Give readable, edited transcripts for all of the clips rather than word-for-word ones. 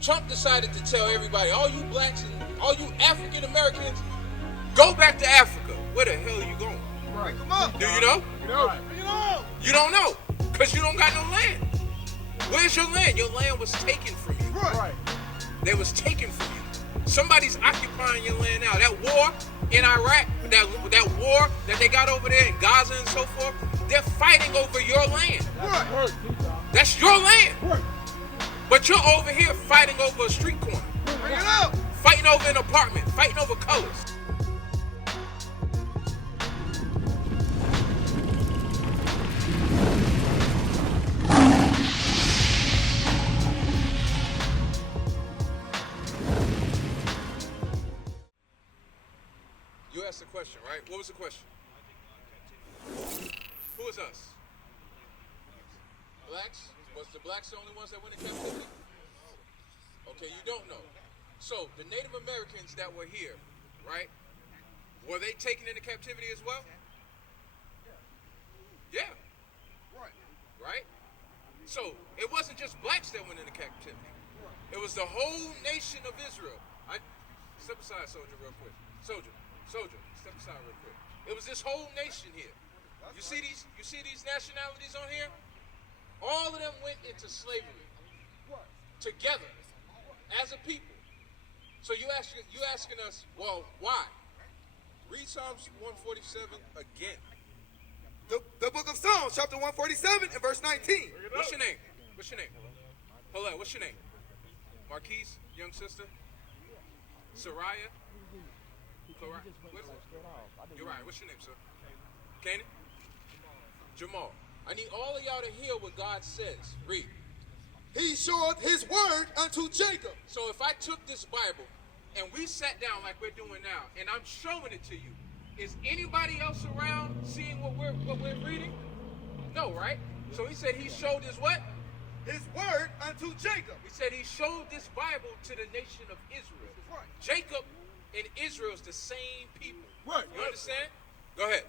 Trump decided to tell everybody, all you blacks and all you African Americans, go back to Africa. Where the hell are you going? Right. Come on. Do you know? You know. Right. You know. You don't know, because you don't got no land. Where's your land? Your land was taken from you. Right. They was taken from you. Somebody's occupying your land now. That war in Iraq, that war that they got over there in Gaza and so forth, they're fighting over your land. Right. That's your land. Right. But you're over here fighting over a street corner. Bring it out. Fighting over an apartment. Fighting over colors. You asked the question, right? What was the question? Who is us? Blacks? Was the blacks the only ones that went in captivity? Okay, you don't know. So, the Native Americans that were here, right? Were they taken into captivity as well? Yeah. Right? So, it wasn't just blacks that went into captivity. It was the whole nation of Israel. Step aside, soldier, real quick. Soldier, step aside real quick. It was this whole nation here. You see these nationalities on here? All of them went into slavery together as a people. So you asking us, well, why? Read Psalms 147 again. The book of Psalms, chapter 147 and verse 19. What's your name? Hold on, what's your name? Marquise, young sister? Soraya? You're right. What's your name, sir? Canaan? Jamal. I need all of y'all to hear what God says. Read. He showed his word unto Jacob. So if I took this Bible and we sat down like we're doing now, and I'm showing it to you, is anybody else around seeing what we're reading? No, right? So he said he showed his what? His word unto Jacob. He said he showed this Bible to the nation of Israel. Right. Jacob and Israel is the same people. Right. You understand? Go ahead.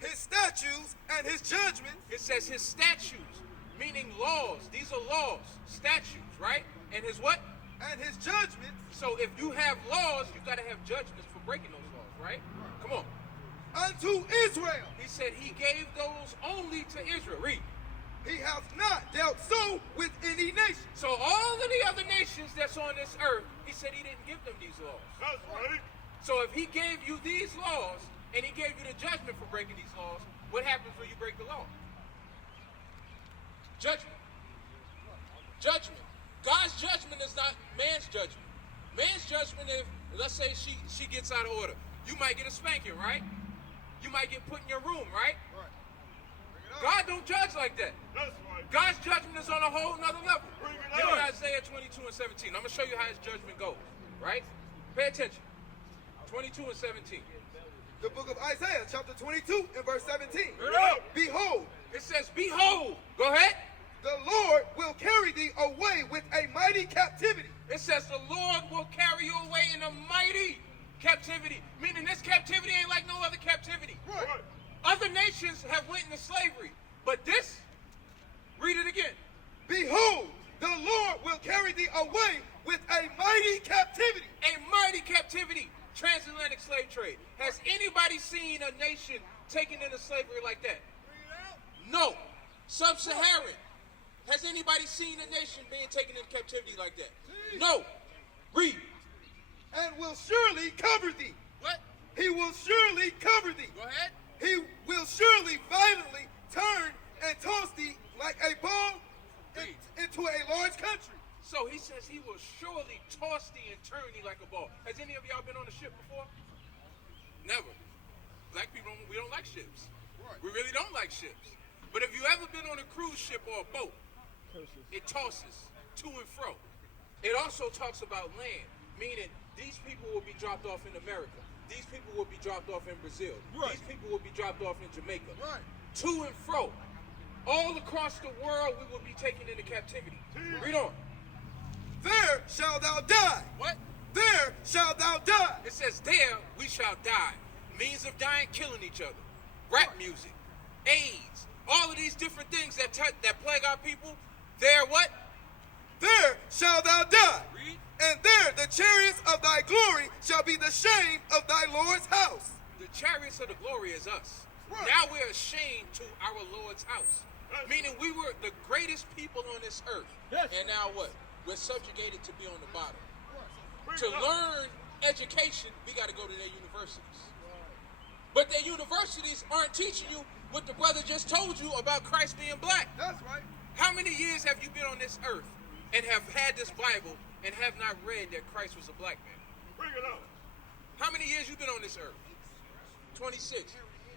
His statutes and his judgments. It says his statutes, meaning laws. These are laws, statutes, right? And his what? And his judgments. So if you have laws, you got to have judgments for breaking those laws, right? Come on. Unto Israel. He said he gave those only to Israel. Read. He hath not dealt so with any nation. So all of the other nations that's on this earth, he said he didn't give them these laws. That's right. So if he gave you these laws, and he gave you the judgment for breaking these laws, what happens when you break the law? Judgment. Judgment. God's judgment is not man's judgment. Man's judgment, if, let's say she gets out of order, you might get a spanking, right? You might get put in your room, right? Right. God don't judge like that. That's right. God's judgment is on a whole nother level. Bring it Give me out. Isaiah 22 and 17. I'm going to show you how his judgment goes, right? Pay attention. 22 and 17. The book of Isaiah, chapter 22 and verse 17. Read it. Behold, It says, behold. Go ahead. the Lord will carry thee away with a mighty captivity. It says the Lord will carry you away in a mighty captivity. Meaning this captivity ain't like no other captivity. Right. Other nations have went into slavery. But this, read it again. Behold, the Lord will carry thee away with a mighty captivity. A mighty captivity. Transatlantic slave trade. Has anybody seen a nation taken into slavery like that? No. Sub-Saharan. Has anybody seen a nation being taken into captivity like that? No. Read. And will surely cover thee. What? He will surely cover thee. Go ahead. He will surely violently turn and toss thee like a ball into a large country. So he says he will surely toss thee and turn thee like a ball. Has any of y'all been on a ship before? Never. Black people, we don't like ships. Right. We really don't like ships. But if you ever been on a cruise ship or a boat, it tosses to and fro. It also talks about land, meaning these people will be dropped off in America. These people will be dropped off in Brazil. Right. These people will be dropped off in Jamaica. Right. To and fro. All across the world, we will be taken into captivity. Read on. There shalt thou die. What? There shalt thou die. It says, there we shall die. Means of dying, killing each other. Rap music, AIDS, all of these different things that plague our people. There what? There shalt thou die. Read. And there the chariots of thy glory shall be the shame of thy Lord's house. The chariots of the glory is us. Right. Now we're ashamed to our Lord's house. Meaning we were the greatest people on this earth. Yes. And now what? We're subjugated to be on the bottom. To learn education, we got to go to their universities. But their universities aren't teaching you what the brother just told you about Christ being black. That's right. How many years have you been on this earth and have had this Bible and have not read that Christ was a black man? Bring it up. How many years you been on this earth? 26.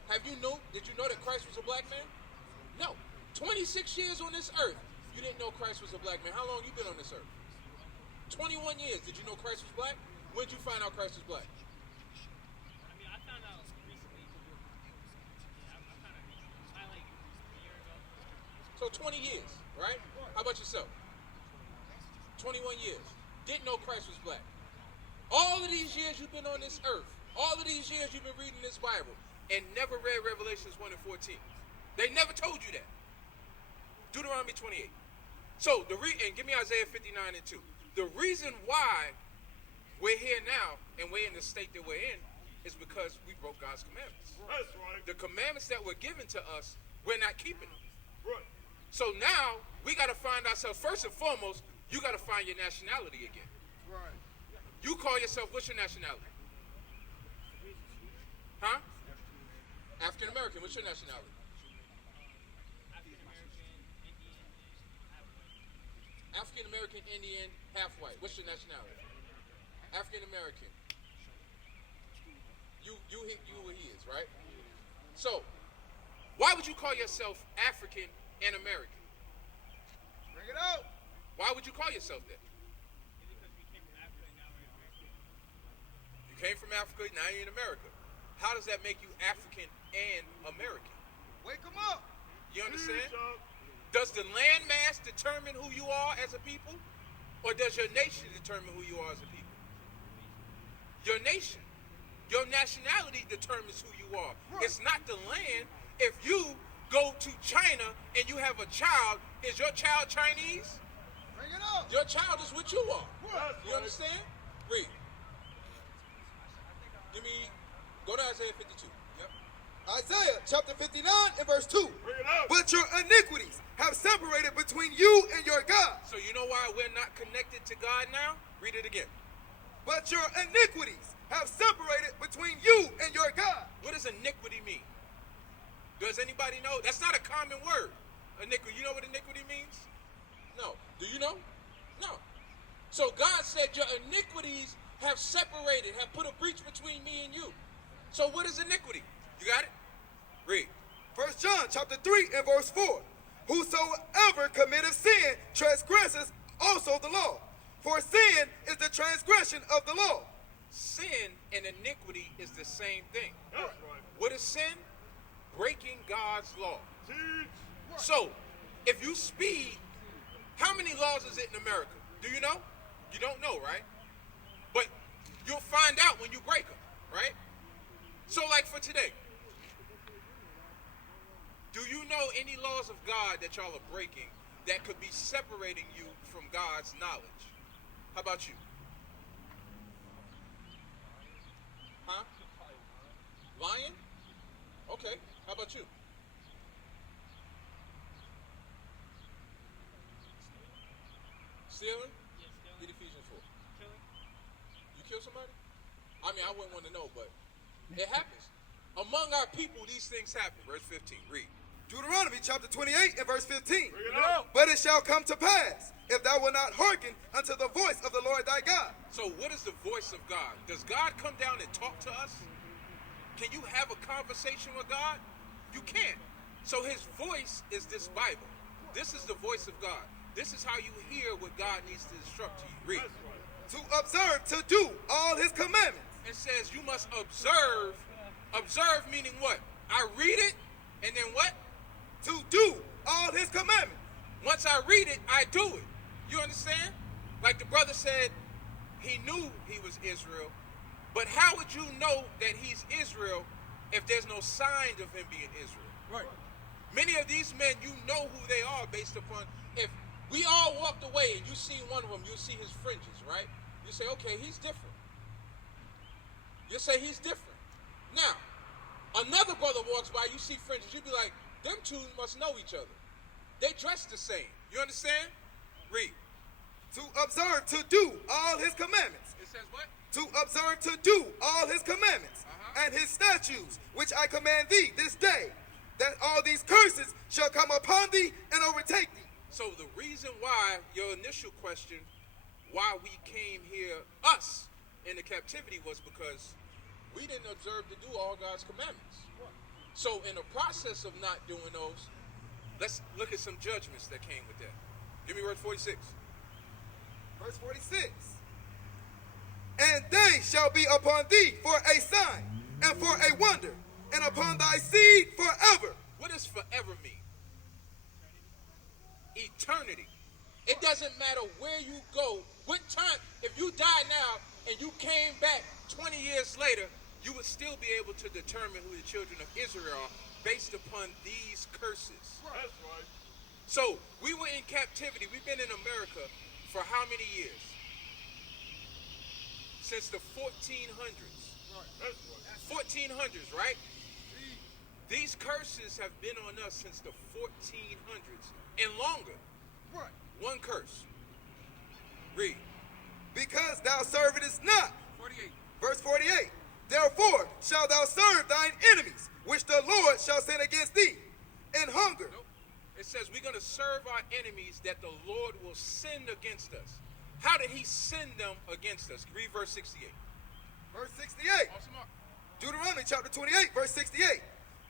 Did you know that Christ was a black man? No. 26 years on this earth, you didn't know Christ was a black man. How long you been on this earth? 21 years. Did you know Christ was black? When did you find out Christ was black? I mean, I found out recently. I found out like a year ago. So 20 years, right? How about yourself? 21 years. Didn't know Christ was black. All of these years you've been on this earth, all of these years you've been reading this Bible and never read Revelations 1 and 14. They never told you that. Deuteronomy 28. So, and give me Isaiah 59 and 2. The reason why we're here now and we're in the state that we're in is because we broke God's commandments. That's right. The commandments that were given to us, we're not keeping them. Right. So now we got to find ourselves, first and foremost, you got to find your nationality again. Right. You call yourself, what's your nationality? Huh? African American, what's your nationality? African American, Indian, half white. What's your nationality? African American. You who he is, right? So, why would you call yourself African and American? Bring it out. Why would you call yourself that? You came from Africa, now you're in America. How does that make you African and American? Wake them up. You understand? Does the landmass determine who you are as a people? Or does your nation determine who you are as a people? Your nation, your nationality determines who you are. Right. It's not the land. If you go to China and you have a child, is your child Chinese? Bring it up. Your child is what you are. Right. You understand? Read. Go to Isaiah 52. Yep. Isaiah chapter 59 and verse 2. Bring it up. But your iniquities have separated between you and your God. So you know why we're not connected to God now? Read it again. But your iniquities have separated between you and your God. What does iniquity mean? Does anybody know? That's not a common word. Iniquity. You know what iniquity means? No. Do you know? No. So God said your iniquities have separated, have put a breach between me and you. So what is iniquity? You got it? Read. 1 John chapter 3 and verse 4. Whosoever committeth sin transgresses also the law. For sin is the transgression of the law. Sin and iniquity is the same thing. That's right. What is sin? Breaking God's law. Teach. So, if you speed, how many laws is it in America? Do you know? You don't know, right? But you'll find out when you break them, right? So, like for today, do you know any laws of God that y'all are breaking that could be separating you from God's knowledge? How about you? Huh? Lying? Okay. How about you? Stealing? Yeah, still. Get Ephesians 4. Killing. You kill somebody? I mean, I wouldn't want to know, but it happens. Among our people, these things happen. Verse 15. Read. Deuteronomy chapter 28 and verse 15. Bring it up. But it shall come to pass, if thou wilt not hearken unto the voice of the Lord thy God. So what is the voice of God? Does God come down and talk to us? Can you have a conversation with God? You can't. So his voice is this Bible. This is the voice of God. This is how you hear what God needs to instruct you. Read. That's right. To observe, to do all his commandments. It says you must observe. Observe meaning what? I read it, and then what? To do all his commandments. Once I read it, I do it. You understand? Like the brother said, he knew he was Israel, but how would you know that he's Israel if there's no sign of him being Israel? Right. Many of these men, you know who they are based upon if We all walked away, and you see one of them, you see his fringes, right? You say, okay, he's different. You say he's different. Now, another brother walks by, you see fringes, you be like, them two must know each other. They dress the same. You understand? Read. To observe to do all his commandments. It says what? To observe to do all his commandments and his statutes, which I command thee this day, that all these curses shall come upon thee and overtake thee. So the reason why, your initial question, why we came here, us, in the captivity was because we didn't observe to do all God's commandments. So in the process of not doing those, let's look at some judgments that came with that. Give me verse 46. Verse 46. And they shall be upon thee for a sign and for a wonder, and upon thy seed forever. What does forever mean? Eternity. It doesn't matter where you go, what time. If you die now and you came back 20 years later, you would still be able to determine who the children of Israel are based upon these curses. That's right. So we were in captivity. We've been in America for how many years? Since the 1400s. That's right. 1400s, right? These curses have been on us since the 1400s and longer. Right. One curse. Read. Because thou servest not. 48. Verse 48. Therefore shalt thou serve thine enemies, which the Lord shall send against thee, in hunger. Nope. It says we're going to serve our enemies that the Lord will send against us. How did he send them against us? Read verse 68. Verse 68. Awesome. Deuteronomy chapter 28, verse 68.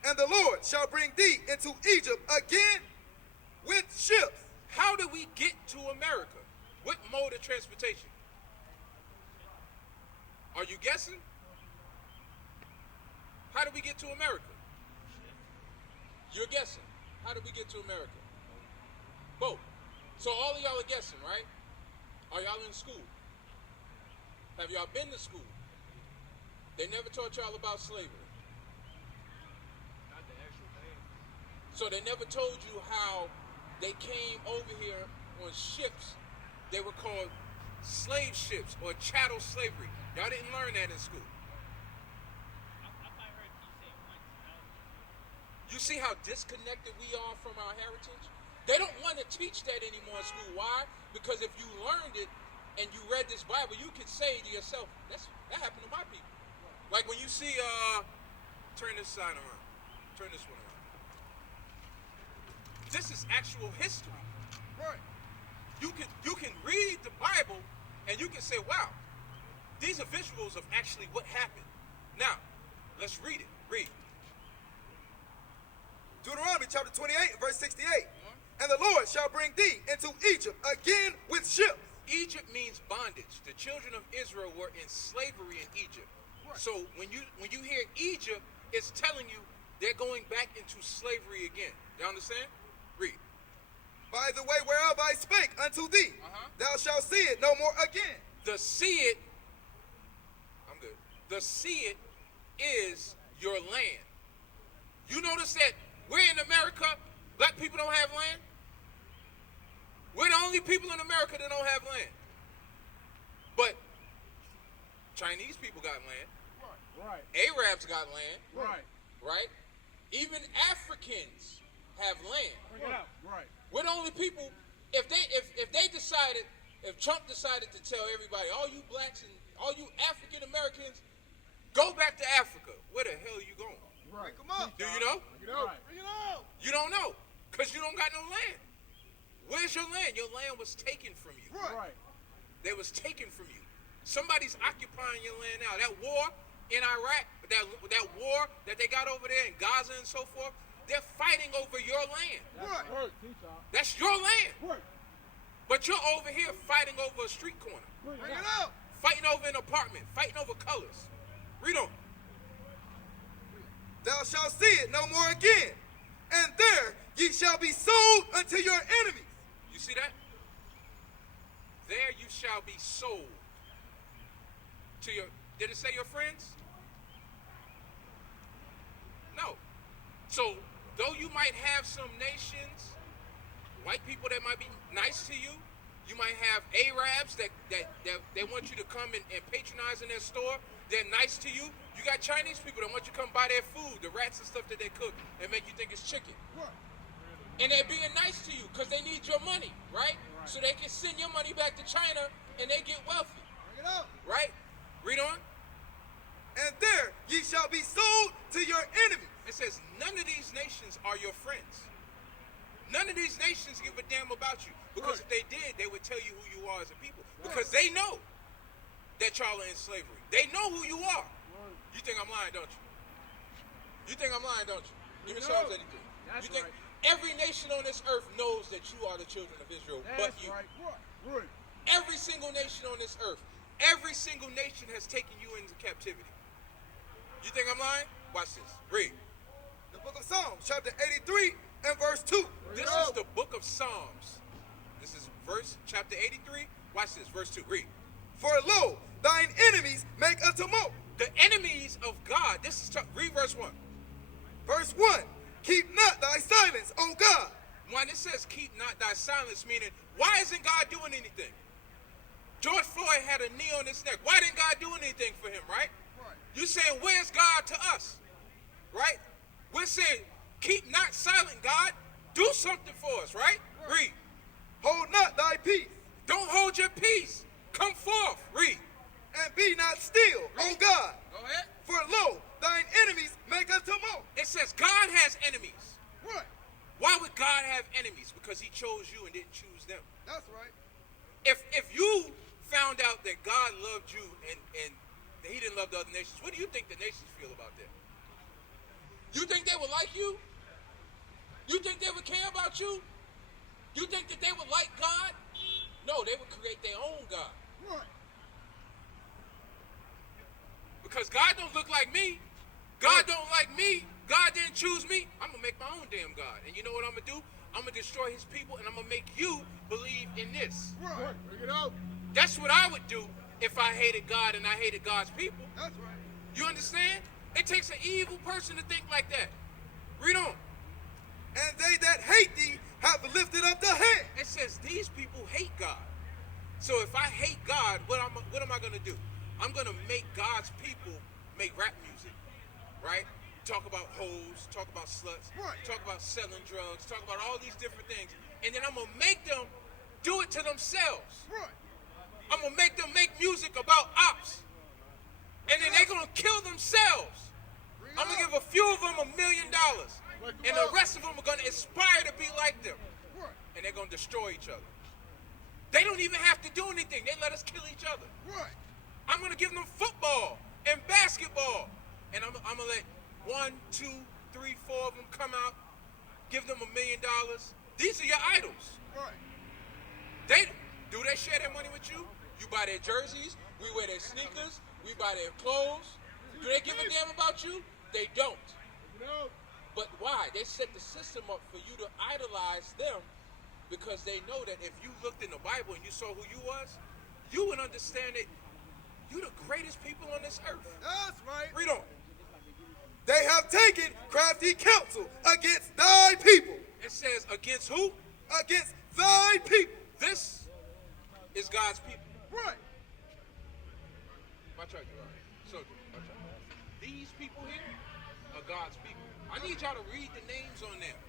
And the Lord shall bring thee into Egypt again with ships. How did we get to America? What mode of transportation? Are you guessing? How did we get to America? You're guessing. How did we get to America? Both. So all of y'all are guessing, right? Are y'all in school? Have y'all been to school? They never taught y'all about slavery. Not the actual name. So they never told you how they came over here on ships. They were called slave ships or chattel slavery. Y'all didn't learn that in school. I probably heard you say once. You see how disconnected we are from our heritage? They don't want to teach that anymore in school. Why? Because if you learned it and you read this Bible, you could say to yourself, that happened to my people. Like when you see, turn this sign around. Turn this one around. This is actual history. Right. You can read the Bible and you can say, wow, these are visuals of actually what happened. Now, let's read it. Read. Deuteronomy chapter 28, verse 68. And the Lord shall bring thee into Egypt again with ships. Egypt means bondage. The children of Israel were in slavery in Egypt. Right. So when you hear Egypt, it's telling you they're going back into slavery again. You understand? Read. By the way whereof I spake unto thee, thou shalt see it no more again. The see it, I'm good. The see it is your land. You notice that we're in America, black people don't have land? We're the only people in America that don't have land. But Chinese people got land. Right. Arabs got land. Right. Right? Even Africans have land. Bring it out. Right. We're the only people. If Trump decided to tell everybody, all you blacks and all you African Americans, go back to Africa. Where the hell are you going? Right. Come on. Do you know? Bring it out. Bring it out. You don't know, because you don't got no land. Where's your land? Your land was taken from you. Right. They was taken from you. Somebody's occupying your land now. That war in Iraq, that war that they got over there in Gaza and so forth, they're fighting over your land. Right. Work. Teach y'all. That's your land. Work. But you're over here fighting over a street corner, Bring Bring it it out. out. fighting over an apartment, fighting over colors. Read on. Thou shalt see it no more again. And there ye shall be sold unto your enemies. You see that? There you shall be sold to your, did it say your friends? No. So, though you might have some nations white people that might be nice to you. You might have Arabs that they want you to come and patronize in their store. They're nice to you. You got Chinese people that want you to come buy their food, the rats and stuff that they cook, and make you think it's chicken. Right. And they're being nice to you because they need your money, right? So they can send your money back to China and they get wealthy. Bring it out. Right? Read on. And there ye shall be sold to your enemies. It says, none of these nations are your friends. None of these nations give a damn about you. Because if they did, they would tell you who you are as a people. Because they know that y'all are in slavery. They know who you are. You think I'm lying, don't you? You think I'm lying, don't you? Give me Psalms 83. That's You think right. every nation on this earth knows that you are the children of Israel, but That's you. right. Right. Every single nation on this earth, every single nation has taken you into captivity. You think I'm lying? Watch this. Read. The book of Psalms, chapter 83 and verse 2. This is the book of Psalms. This is chapter 83. Watch this, verse 2. Read. For lo, thine enemies make a tumult. The enemies of God. Read verse 1. Verse 1. Keep not thy silence, O God. When it says keep not thy silence, meaning, why isn't God doing anything? George Floyd had a knee on his neck. Why didn't God do anything for him, right? You saying, where's God to us? Right? We're saying, keep not silent, God. Do something for us, right? Read. Hold not thy peace, Don't hold your peace. Come forth. Read. and be not still, O God. Go ahead. For lo, thine enemies make a tumult. It says God has enemies. Right. Why would God have enemies? Because he chose you and didn't choose them. That's right. If you found out that God loved you and that he didn't love the other nations, what do you think the nations feel about that? You think they would like you? You think they would care about you? You think that they would like God? No, they would create their own God. Right. Because God don't look like me. God don't like me. God didn't choose me. I'm going to make my own damn God. And you know what I'm going to do? I'm going to destroy his people and I'm going to make you believe in this. Right. Bring it out. That's what I would do if I hated God and I hated God's people. That's right. You understand? It takes an evil person to think like that. Read on. And they that hate thee have lifted up the head. It says these people hate God. So if I hate God, what am I going to do? I'm going to make God's people make rap music, right? Talk about hoes, talk about sluts, Right. talk about selling drugs, talk about all these different things. And then I'm going to make them do it to themselves. Right. I'm going to make them make music about ops. And then they're going to kill themselves. I'm going to give a few of them $1 million. And the rest of them are going to aspire to be like them. Right. And they're going to destroy each other. They don't even have to do anything. They let us kill each other. Right. I'm going to give them football and basketball. And I'm going to let 1, 2, 3, 4 of them come out, give them $1 million. These are your idols. Right. Do they share their money with you? You buy their jerseys. We wear their sneakers. We buy their clothes. Do they give a damn about you? They don't. Bring it out. But why? They set the system up for you to idolize them because they know that if you looked in the Bible and you saw who you was, you would understand that you're the greatest people on this earth. That's right. Read on. They have taken crafty counsel against thy people. It says against who? Against thy people. This is God's people. Right. Watch out, Gerard. Soldier, watch out. These people here are God's people. I need y'all to read the names on there.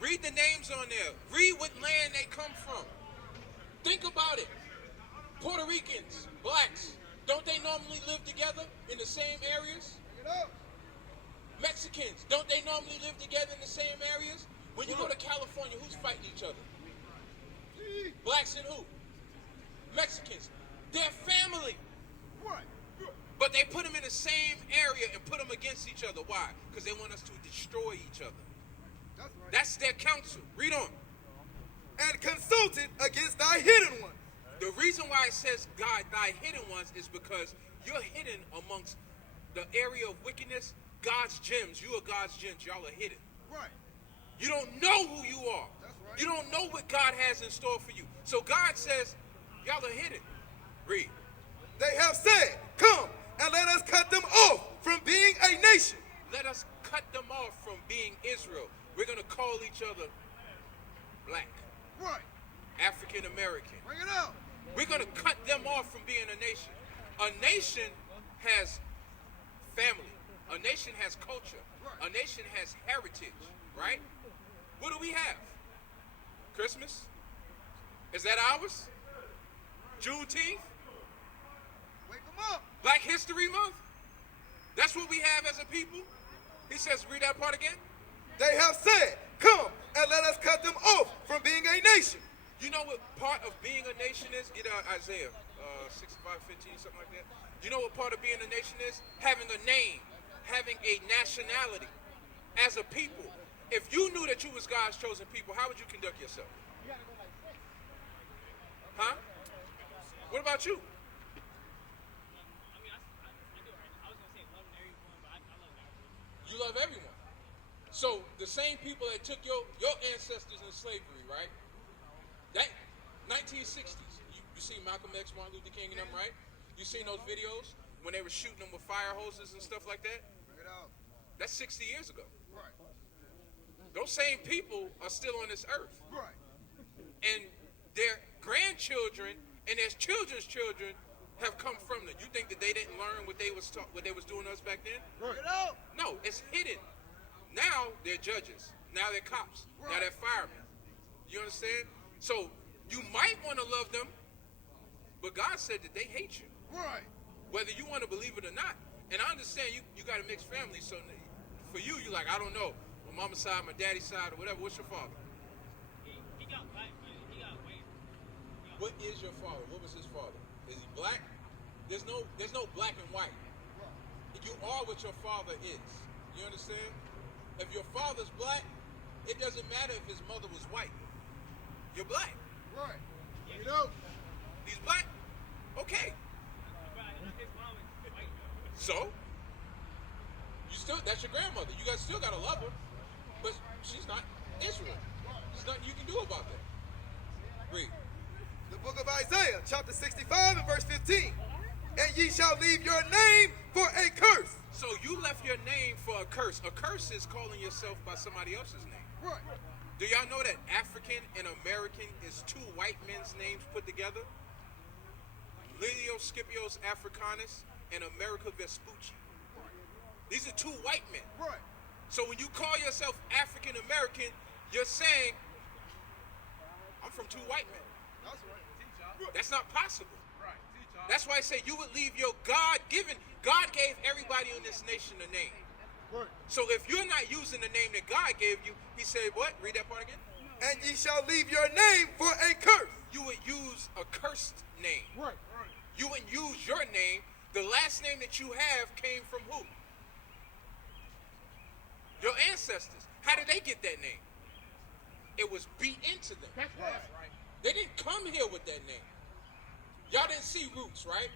Read the names on there. Read what land they come from. Think about it. Puerto Ricans, blacks, don't they normally live together in the same areas? Bring it up. Mexicans, don't they normally live together in the same areas? When you go to California, who's fighting each other? Blacks and who? Mexicans. They're family. Right. But they put them in the same area and put them against each other. Why? Because they want us to destroy each other. That's right. That's their counsel. Read on. And consulted against thy hidden ones. The reason why it says God, thy hidden ones, is because you're hidden amongst the area of wickedness. God's gems. You are God's gems. Y'all are hidden. Right. You don't know who you are. That's right. You don't know what God has in store for you. So God says, y'all are hidden. Read. They have said, come and let us cut them off from being a nation. Let us cut them off from being Israel. We're going to call each other African American. Bring it out. We're going to cut them off from being a nation. A nation has family. A nation has culture. A nation has heritage, right? What do we have? Christmas? Is that ours? Juneteenth? Wake them up. Black History Month? That's what we have as a people? He says, read that part again. They have said, come and let us cut them off from being a nation. You know what part of being a nation is? Get Isaiah 65:15, something like that. You know what part of being a nation is? Having a name, having a nationality as a people. If you knew that you was God's chosen people, how would you conduct yourself? Huh? What about you? I mean, I do it right now. I was gonna say love everyone, but I love everyone. You love everyone. So the same people that took your ancestors in slavery, right? That 1960s. You see Malcolm X, Martin Luther King, and them, right? You seen those videos when they were shooting them with fire hoses and stuff like that? Bring it out. That's 60 years ago. Right. Those same people are still on this earth. Right. And their grandchildren and their children's children have come from them. You think that they didn't learn what they was doing to us back then? Bring it out. No, it's hidden. Now they're judges. Now they're cops. Now they're firemen. You understand? So you might want to love them, but God said that they hate you. Right. Whether you want to believe it or not. And I understand you got a mixed family, so for you, you're like, I don't know. My mama's side, my daddy's side, or whatever. What's your father? He got black, but he got white. What is your father? What was his father? Is he black? There's no black and white. You are what your father is. You understand? If your father's black, it doesn't matter if his mother was white. You're black. Right. Bring it out. He's black? Okay. But his mom is white. So? That's your grandmother. You guys still gotta love her. But she's not Israel. There's nothing you can do about that. Read. The book of Isaiah, chapter 65 and verse 15. And ye shall leave your name for a curse. So you left your name for a curse. A curse is calling yourself by somebody else's name. Right. Do y'all know that African and American is two white men's names put together? Lelio Scipios Africanus and America Vespucci. These are two white men. Right. So when you call yourself African American, you're saying, I'm from two white men. That's right. That's not possible. Right. Teach y'all. That's why I say you would leave your God-given. God gave everybody in this nation a name. Right. So if you're not using the name that God gave you, he said what? Read that part again. And ye shall leave your name for a curse. You would use a cursed name. Right. You wouldn't use your name. The last name that you have came from who? Your ancestors. How did they get that name? It was beat into them. That's right. They didn't come here with that name. Y'all didn't see roots, right?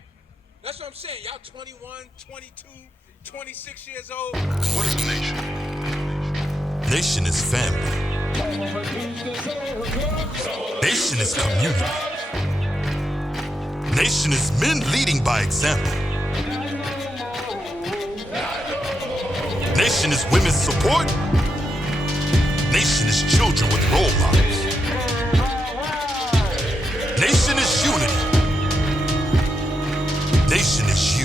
That's what I'm saying. Y'all 21, 22, 26 years old. What is a nation? Nation is family. Nation is community. Nation is men leading by example. Nation is women's support. Nation is children with role models. Nation is unity. Nation is